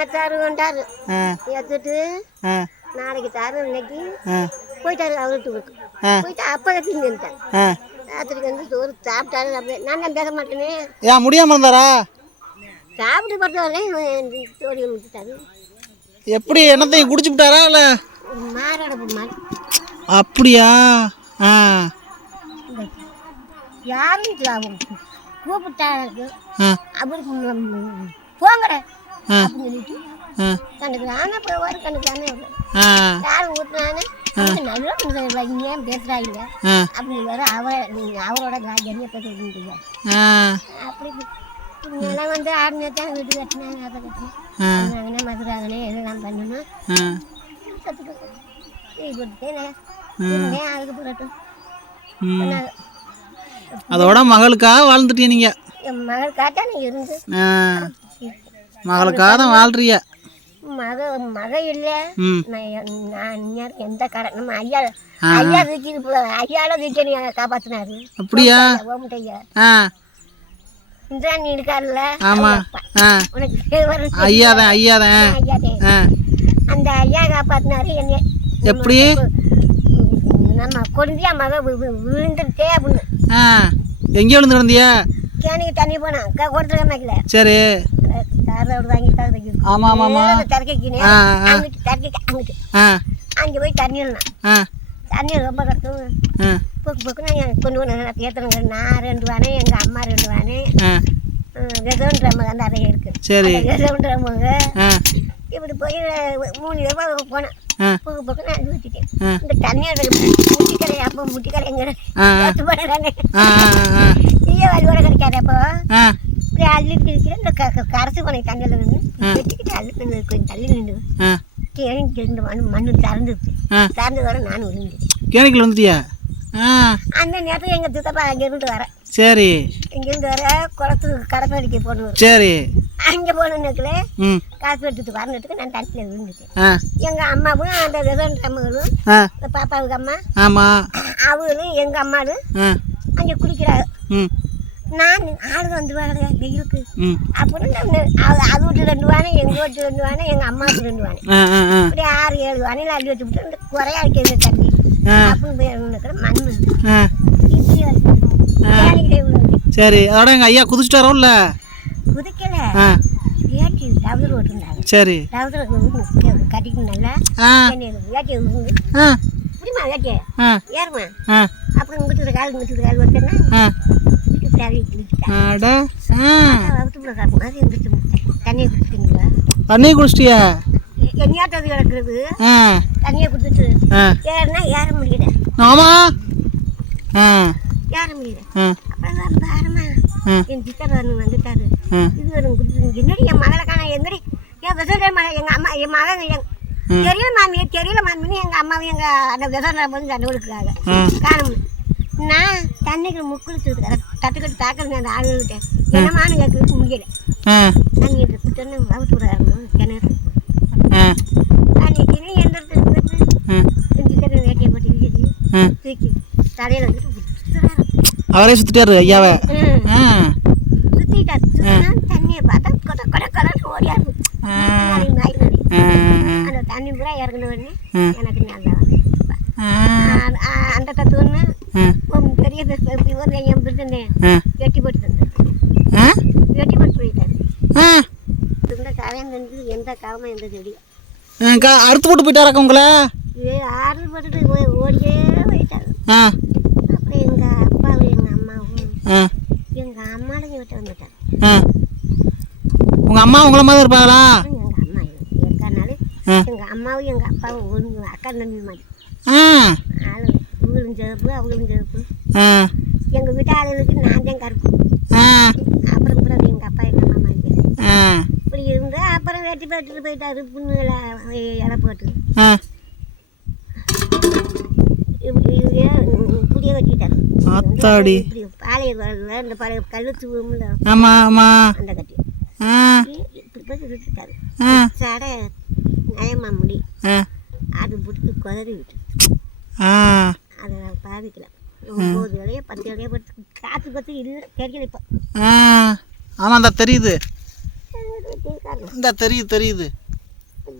நேற்றாரு வந்தாரு எடுத்துட்டு நாளைக்கு தாரு இன்னைக்கு போயிட்டாரு அவருக்கு போயிட்டு அப்போ தின்னுட்டார் ராத்திரிக்கு வந்து சோறு சாப்பிட்டாரு அப்படியே நான் தான் பேச மாட்டேனே ஏன் முடியாமல் இருந்தாரா சாப்பிட்டு பார்த்தவரையும் சோடி விட்டுட்டாரு எப்படி என்னத்தையும் குடிச்சு விட்டாரா இல்லை மாறாடப்பு மாதிரி அப்படியா யாரும் கூப்பிட்டாரு அப்படி போங்கட அப்படின்னு சொல்லிட்டு கண்டுக்கிறான் போவாரு கண்டுக்கிறானே யாரும் ஊட்டினானே நல்லா ஏன் பேசுறாங்க அப்படின்னு அவரோட என்ன பேசுறீங்க அப்படி எல்லாம் வந்து ஆறுநேத்தான் வீட்டு கட்டினாங்க அதை கட்டினாங்கன்னா மதுராகனே எதெல்லாம் பண்ணணும் கற்றுக்கிட்டேன் அதுக்கு போடட்டும் அதோட மகளுக்காக வாழ்ந்துட்டீங்க நீங்க என் மகளுக்காக நீ இருந்து மகளுக்காக தான் வாழ்றிய மக இல்லை நான் எந்த கடை நம்ம ஐயா தூக்கிட்டு ஐயால தூக்கி நீ காப்பாத்தினாரு அப்படியா இந்திரா நீ இருக்காருல்ல ஆமா உனக்கு ஐயாதான் அந்த ஐயா காப்பாத்தினாரு என்ன எப்படி நம்ம கொடிந்தியா மக விழுந்துட்டே அப்படின்னு எங்கே விழுந்து கிடந்தியா கேணிக்கு தண்ணி போனா கொடுத்துருக்க மாக்கல சரி வாங்கி ஆமா ஆமா தரக்கினே அங்கிட்டு தரக்கிட்டு அங்கிட்டு அங்கே போய் தண்ணி தண்ணி ரொம்ப கஷ்டம் போக்கு போக்குன்னா கொண்டு வந்து ஏற்றணுங்க நான் 2 வானே எங்கள் அம்மா 2 வானே வெதோன்ற மகன் அந்த அறைய இருக்கு சரி வெதோன்ற மக இப்படி போய் 3 தடவை போனேன் போக்கு போக்கு நான் ஊற்றிட்டேன் இந்த தண்ணியோட முட்டிக்கரை அப்போ முட்டிக்கரைங்கிற போடுறாங்க நீயே வழியோட கிடைக்காது அப்போ இப்படி அள்ளிட்டு இருக்கிற இந்த கரைச்சி போன தண்ணியில் நின்று வெட்டிக்கிட்டு அள்ளி கொஞ்சம் தள்ளி நின்று கேணிக்கு இருந்து மண்ணு திறந்துச்சு திறந்ததோட நானும் விழுந்துட்டேன் கேணிக்குள்ள வந்துட்டியா அந்த நேரத்தில் எங்கள் சித்தப்பா அங்கேருந்து வரேன் சரி இங்கேருந்து வர குளத்துக்கு கடப்பு அடிக்க போகணும் சரி அங்கே போன நேரத்தில் காசு எடுத்துட்டு வரணுக்கு நான் தண்ணியில் விழுந்துட்டேன் எங்கள் அம்மாவும் அந்த விதன்ற அம்மாவும் பாப்பாவுக்கு அம்மா ஆமாம் அவங்களும் எங்கள் அம்மாவும் அங்கே குடிக்கிறாங்க நான் ஆளுங்க வந்து வாங்க வெயிலுக்கு அப்படின்னு அது விட்டு 2 வானே எங்கள் வீட்டு 2 வானே எங்கள் அம்மாவுக்கு 2 வானே இப்படி 6-7 வானையில் அள்ளி வச்சு விட்டு குறையா இருக்கிற தண்ணி அப்படின்னு போய் மண்ணு இப்படி சரி அதோட எங்கள் ஐயா குதிச்சுட்டாரோ இல்லை குதிக்கல வேட்டி டவுசர் ஓட்டுருந்தாங்க சரி டவுசர் கட்டிக்கு நல்லா வேட்டி இப்படிமா வேட்டிய ஏறுமா அப்புறம் முட்டுற கால் வச்சேன்னா தண்ணியை குடிச்சிட்டியா எங்கேயாவது கிடக்குறது தண்ணியை குடிச்சிட்டு ஏறினா ஏற முடியல ஆமா ஏற முடியல அப்புறம் பாருமா என் சித்தர் வந்துட்டாரு இது வரும் குடிச்சு என்னடி என் மகளை காண எங்கடி ஏன் விசேஷ மகன் எங்கள் அம்மா என் மகன் தெரியல மாமின்னு எங்கள் அம்மாவும் எங்கள் அந்த விசேஷ வந்து சண்டை கொடுக்குறாங்க காணும் நான் தண்ணிக்கு முக்குளிச்சு தட்டுக்கட்டு தாக்கணுங்க அந்த ஆளுகிட்ட என்னமானு கேட்கறதுக்கு முடியல தண்ணி எடுத்துன்னு அவுத்து விடாங்க கிணறு அன்னைக்கு எந்திரத்து செஞ்சு வேட்டியை போட்டு தூக்கி தலையில் வந்துட்டு அவரே சுத்திட்டாரு ஐயாவை சுத்திட்டாரு தண்ணியை பார்த்தா கொட கொட கொடன்னு ஓடியாரு அந்த தண்ணி பூரா இறங்கின உடனே எனக்கு நல்லா அந்த தத்துவன்னு பெரிய என் பிடிச்சிருந்தேன் வெட்டி போட்டு தந்தேன் வெட்டி போட்டு போயிட்டாரு இந்த காயம் வந்து எந்த காலமும் எந்த செடியும் அறுத்து போட்டு போயிட்டாராக்க உங்களை ஆறு போட்டுட்டு ஓடியே போயிட்டாரு அப்புறம் எங்கள் அப்பாவும் எங்கள் அம்மாவும் எங்கள் அம்மாலையும் விட்டு வந்துட்டாங்க உங்கள் அம்மா உங்களை மாதிரி இருப்பாங்களா எங்கள் அம்மா இருக்கானாலே எங்கள் அம்மாவும் எங்கள் அப்பாவும் ஒன்று அக்கா தம்பி மாதிரி ஆளு இவங்களும் சிறப்பு அவங்களும் சிறப்பு எங்கள் வீட்டு ஆளுகளுக்கு நான் தான் கருப்பு அப்புறம் எங்கள் அப்பா எங்கள் அம்மா மாதிரி இப்படி இருந்து அப்புறம் வெட்டி போட்டுட்டு போயிட்டாரு புண்ணுகளை இலை போட்டு புளிய கட்டிட்டாரு பாளைய இந்த பழைய கழுத்து அந்த கட்டி இப்படி போய் விட்டுட்டாரு சடை நயமா முடி அது புட்டு குதறி விட்டு அதை பாதிக்கல 9 வேலையோ 10 வேலையோ படுத்து காற்று இல்லை தெரியல இப்போ ஆமாம் தான் தெரியுது இந்த தெரியுது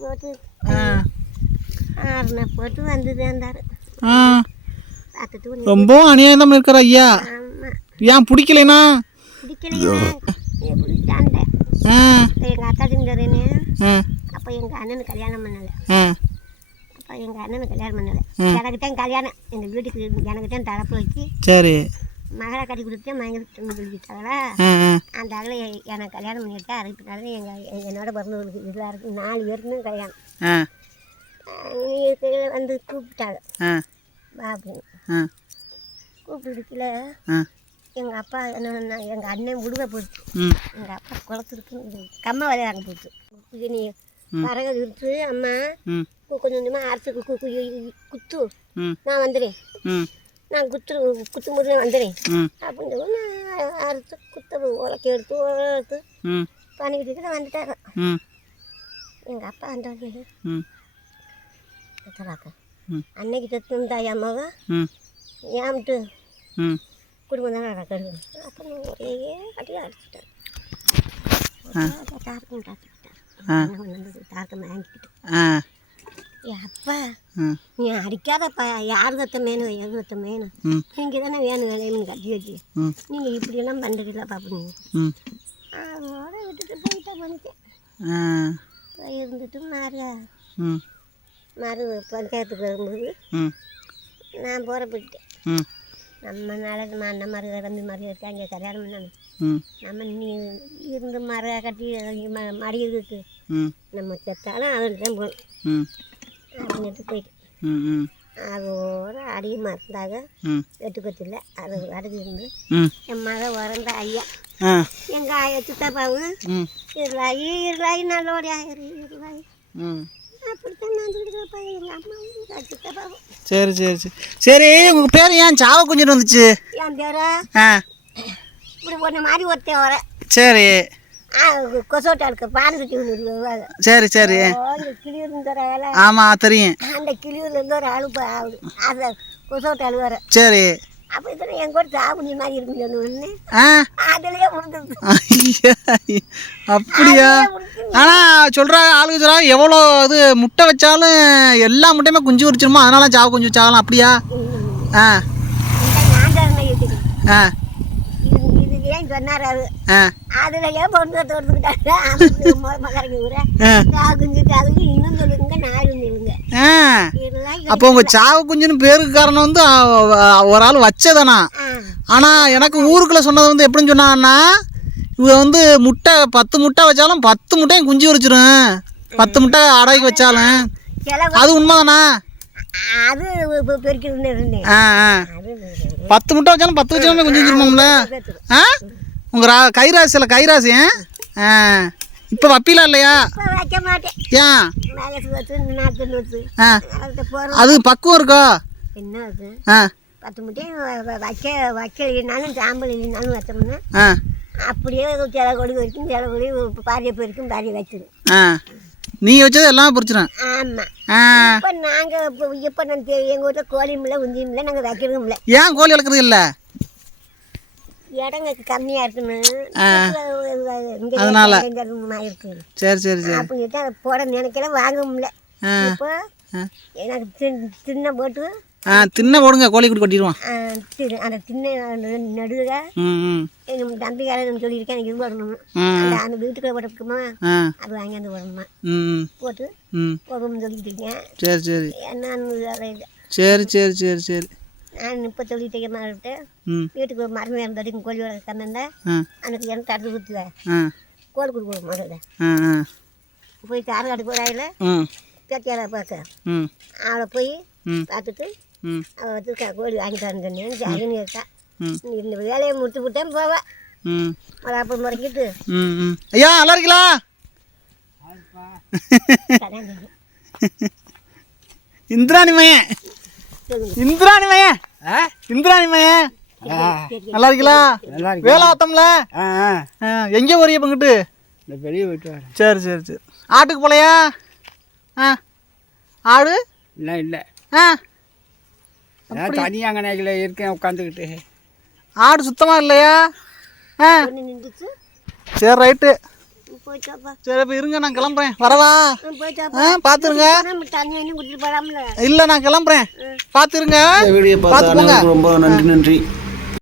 போட்டு ஆ ஆறுனா போட்டு வந்து சேர்ந்தாரு ஆ பார்த்துட்டு ரொம்பவும் அநியாயம் தான் இருக்கிற ஐயா. ஆமாம் ஏன் பிடிக்கலைனா? பிடிக்கலையா பிடிச்சாண்டேன். ஆ எங்கள் அக்கா செஞ்சாரேனே. ஆ அப்போ எங்கள் அண்ணனுக்கு கல்யாணம் பண்ணலை. ஆ அப்போ எங்கள் அண்ணனுக்கு கல்யாணம் பண்ணலை. எனக்கு தான் கல்யாணம் எங்கள் வீட்டுக்கு எனக்கு தான் தரப்பு வச்சு சரி. மகளை கட்டி கொடுத்தேன் மயங்கிட்டு சொல்லிட்டாங்களா. ஆ ஆ அந்த அகல எனக்கு கல்யாணம் பண்ணிவிட்டா அதுக்குனால என்னோட பிறந்தவங்களுக்கு எல்லாருக்கும் 4 பேருக்குமே கல்யாணம். ஆ வந்து கூப்பிட்டாங்க ஆ வா அப்படின்னு. ஆ கூப்பிட்டுருக்கல ஆ எங்கள் அப்பா என்ன எங்கள் அண்ணன் விடுவே போச்சு. ம் எங்கள் அப்பா குளத்துருக்கு கம்மா விளையாட போச்சு. நீ வரக இருக்கு அம்மா ம் கொஞ்சம் கொஞ்சமாக அரைச்சி குத்து ம் நான் வந்துடுறேன். ம் நான் குத்து முடிஞ்சு வந்துடுறேன் ம் அப்படின்னு சொல்லி நான் அரைச்சி குத்த உலக்கி எடுத்து ம் பண்ணிக்கிட்டு இருக்கிற வந்துட்டாரு. ம் எங்கள் அப்பா வந்தாங்க ம் பார்க்க ம் அன்னைக்கு தத்துந்தாய் அம்மாவை ம் ஏன்ட்டு ம் குடும்பம் தானே நடக்கிறது. அப்புறம் ஒரே கட்டியாக அடிச்சுட்டார். தார்க்கும் தார்க்கம் வாங்கிக்கிட்டு ஆ அப்பா ம் நீ அடிக்காதப்பா யார் கத்த மேனும் எது கத்த மேனும் ம் நீங்கள் தானே வேணும் வேலைன்னு கட்டி வச்சு ம் நீங்கள் இப்படியெல்லாம் பண்ணுறீங்களா பாப்பீங்க. ம் அதோட விட்டுட்டு போயிட்டா பண்ணிட்டேன். ஆ இருந்துட்டு ம் மறு பஞ்சாயத்துக்கு வரும்போது ம் நான் போயிட்டேன். ம் நம்ம நாளைக்கு அண்ணன் மறு தம்பி மறு இருக்காங்க கல்யாணம் பண்ணணும். ம் நம்ம நீ இருந்து மர கட்டி மடி இருக்கு ம் நம்ம செத்தாலும் அதில் தான் போகணும் ம் அப்படின்ட்டு போயிட்டு ம் ம் அதோட அதிகமாக இருந்தாங்க. ம் வெட்டுக்கத்தில் அது வடகு இருந்து ம் என் மகன் வரந்த ஐயா ஆ எங்கள் ஆயா சித்தப்பாவும் ம் இருளாயி நல்லோடைய இருளாயி ம் அப்படித்தான் நான் சொல்லிக்கிறப்பா எங்கள் அம்மாவும் சித்தப்பாவும். சரி சரி சரி சரி. உங்கள் பேர் ஏன் சாவ குஞ்சுட்டு வந்துச்சு? என் பேர ஆ இப்படி ஒன்று மாதிரி ஒருத்தன் வர சரி கொசோட்டா இருக்கு பான் கட்டி ஒன்று வருவாங்க. சரி சரி. இந்த கிளியூர் இருந்த வேலை ஆமாம் தெரியும். அந்த கிளியூர்ல இருந்து ஒரு அழுப்பு ஆகுது அந்த கொசோட்டா அழுவார. சரி. அப்போ இதில் என் கூட சாகுனி மாதிரி இருக்குன்னு ஒன்று ஆ அதுலேயே முடிஞ்சது. ஐயா, அப்படியா? ஆனால் சொல்கிறாங்க ஆளுங்க சொல்கிறாங்க எவ்வளோ இது முட்டை வச்சாலும் எல்லா முட்டையுமே குஞ்சு உரிச்சிருமோ அதனால சாவு குஞ்சு வச்சாகலாம் அப்படியா? ஆ நான் தான் இருக்குது ஆ இது ஏன் சொன்னார் அது ஆ அதுலேயே பொண்ணு தோடுத்துக்கிட்டாங்க மகரங்க ஊரை சாகுஞ்சு சாகுஞ்சு இன்னும் சொல்லுங்க நாலும் சொல்லுங்க ஆ இதெல்லாம் அப்போ உங்கள் சாவு குஞ்சுன்னு பேருக்கு காரணம் வந்து ஒரு ஆள் வச்சதானா? ஆனால் எனக்கு ஊருக்குள்ளே சொன்னது வந்து எப்படின்னு சொன்னாங்கன்னா இவ வந்து முட்டை 10 முட்டை வச்சாலும் 10 முட்டையும் குஞ்சு உரிச்சிடும். 10 முட்டை அடகு வச்சாலும் அது உண்மைதானா? அது பெருக்கிட்டு இருந்தேன். ஆ ஆ அது 10 முட்டை வச்சாலும் 10 வச்சாலுமே குஞ்சு வச்சிருப்போம்ல. ஆ உங்கள் கைராசியில் கைராசி. ஆ இப்போ வப்பீலா இல்லையா? இப்போ வைக்க மாட்டேன். ஏன்? மேலே வச்சு நாற்று வச்சு ஆ அதுக்கு போகிறோம். அது பக்குவம் இருக்கோ? என்ன அது ஆ 10 முட்டையும் வைக்கலினாலும் சாம்பல் இல்லைனாலும் வச்சோம்னா ஆ அப்படியே சில கொடி வரைக்கும் சில கொடி பாரிய போயிருக்கும் பாரிய வச்சிடும். ஆ நீ வச்சது எல்லாம் பொறிச்சிடும். ஆமாம். ஆ இப்போ நாங்கள் இப்போ நான் எங்கள் வீட்டில் கோழியும் இல்லை உந்தியும் இல்லை நாங்கள் வைக்கிறதும் இல்லை. ஏன் கோழி வளர்க்குறது இல்லை? இடங்களுக்கு கம்மியாக இருக்குன்னு அதனால இருக்கு. சரி சரி சரி. அப்படின்ட்டு அதை போட நினைக்கல வாங்க முடியல. ஆ இப்போ எனக்கு தின்ன போட்டு தின்ன போடுங்க கோழி குடி கொட்டிடுவான். அந்த தின்ன நடுவில் ம் ம் எங்கள் தம்பிக்காரன் சொல்லியிருக்கேன் எனக்கு இது வரணும். அந்த வீட்டுக்குள்ள போட்டுக்குமா அது வாங்கியாந்து போடணுமா ம் போட்டு ம் போகணும்னு சொல்லிட்டு இருக்கேன். சரி சரி என்னன்னு சரி சரி சரி சரி. நான் இப்போ சொல்லிட்டு மாறிட்டு ம் வீட்டுக்கு ஒரு மருந்து இருந்ததுக்கு கோழி வளர்க்க கண்ணந்தேன் எனக்கு எனக்கு தடுத்து கொடுத்துவேன். கோழி கொடுக்க முதல்ல ஆ போய் காரக்காடு போகிறாயில ம் பேத்தியால பார்க்க ம் அவளை போய் ம் பார்த்துட்டு ம் அவள் வச்சுருக்கா கோழி வாங்கிட்டு வரேன்னு ஜாகின்னு இருக்கா. ம் இந்த வேலையை முடிச்சு விட்டேன் போவேன். ம் அப்போ முறைக்கிட்டு ம் ம் ஐயா நல்லா இருக்கீங்களா? இந்திராணி மையன் இந்திராணி மையன் இந்திராணி மையன் நல்லா இருக்கீங்களா? வேலாத்தம்ல எங்கே போறிய பங்கிட்டு? இந்த பெரிய வீட்டு வரேன். சரி சரி சரி. ஆட்டுக்கு போலையா? ஆ ஆடு இல்லை இல்லை ஆ தனியாக அங்கனையில் இருக்கேன் உட்காந்துக்கிட்டு. ஆடு சுத்தமாக இல்லையா? ஆ நின்றுச்சு. சரி ரைட்டு. போயிட்டாப்பா சரி அப்போ இருங்க நான் கிளம்புறேன் வரவா போயிட்டாப்பா பார்த்துருங்க தண்ணி குடிச்சிட்டு போகலாம்ல இல்லை நான் கிளம்புறேன் பார்த்துருங்க வீடியோ பார்த்த பார்த்து போங்க அனைவருக்கும் ரொம்ப நன்றி